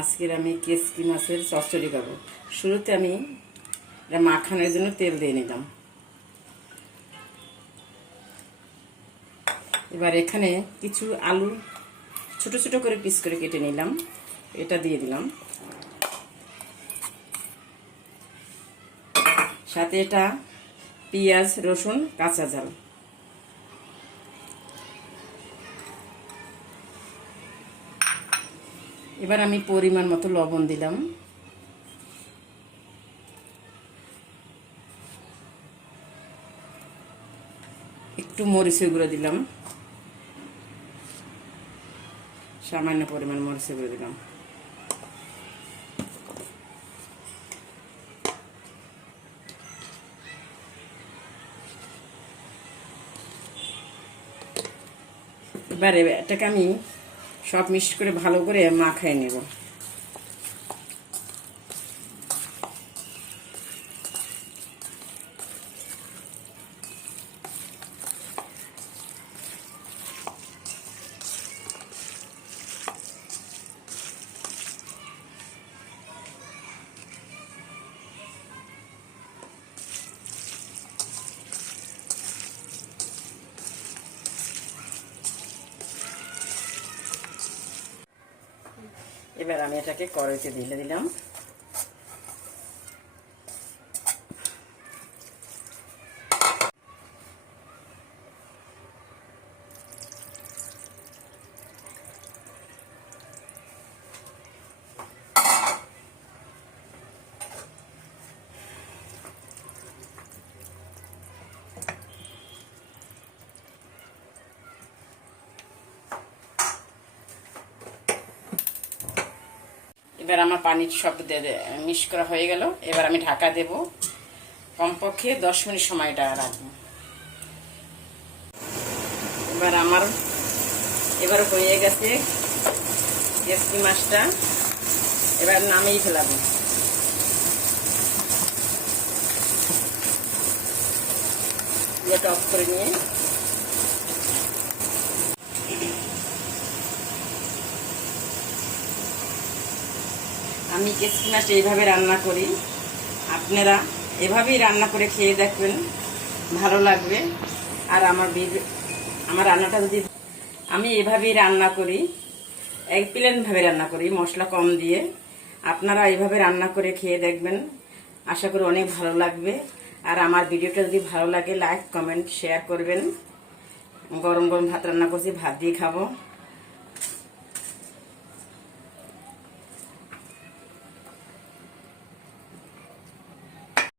আজকের আমি কেসকি মাছের চচ্চড়ি খাবো। শুরুতে আমি এটা মাখানোর জন্য তেল দিয়ে নিলাম। এবার এখানে কিছু আলু ছোট ছোট করে পিস করে কেটে নিলাম, এটা দিয়ে দিলাম। সাথে এটা পেঁয়াজ, রসুন, কাঁচা ঝাল। এবার আমি পরিমাণ মতো লবণ দিলাম। একটু মরিচের গুঁড়ো দিলাম, সামান্য পরিমাণ মরিচের গুঁড়ো দিলাম। এবারে এটাকে আমি সব মিক্স করে ভালো করে মাখাই নেব। এবার আমি এটাকে কড়াইতে ঢেলে দিলাম। এবার আমার পানির সব মিক্স করা হয়ে গেল। এবার আমি ঢাকা দেব, কমপক্ষে 10 মিনিট সময়টা রাখবো। এবার হয়ে গেছে কেসকি মাছটা। এবার নামিয়ে ফেলাবো। এটা অফ করে নিয়ে আমি কেসকি মাছ এইভাবে রান্না করি। আপনারা এভাবেই রান্না করে খেয়ে দেখবেন, ভালো লাগবে। আর আমার রান্নাটা যদি আমি এভাবেই রান্না করি, এক প্লেনভাবে রান্না করি, মশলা কম দিয়ে। আপনারা এইভাবে রান্না করে খেয়ে দেখবেন, আশা করি অনেক ভালো লাগবে। আর আমার ভিডিওটা যদি ভালো লাগে লাইক, কমেন্ট, শেয়ার করবেন। গরম গরম ভাত রান্না করছি, ভাত দিয়ে খাবো।